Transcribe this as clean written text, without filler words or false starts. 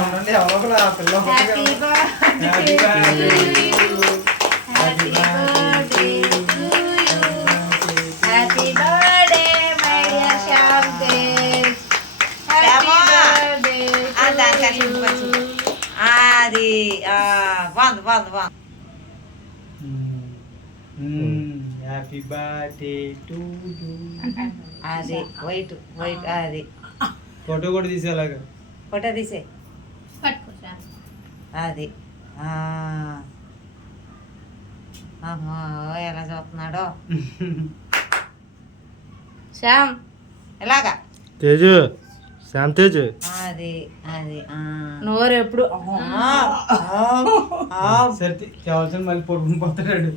ఉండండి ఎవరో పిల్ల అది బాగుంది బాగుంది బాగుంది. Happy birthday to you. అది వైట్ వైట్ అది ఫోటో కూడా తీసేలాగా ఫోటో తీసే అది ఎలా చూస్తున్నాడో శ్యామ్ ఎలాగా తేజు శ్యామ్ తేజు అది అది నోరు ఎప్పుడు సరే కావాల్సిన మళ్ళీ పడుకుని పోతాడు.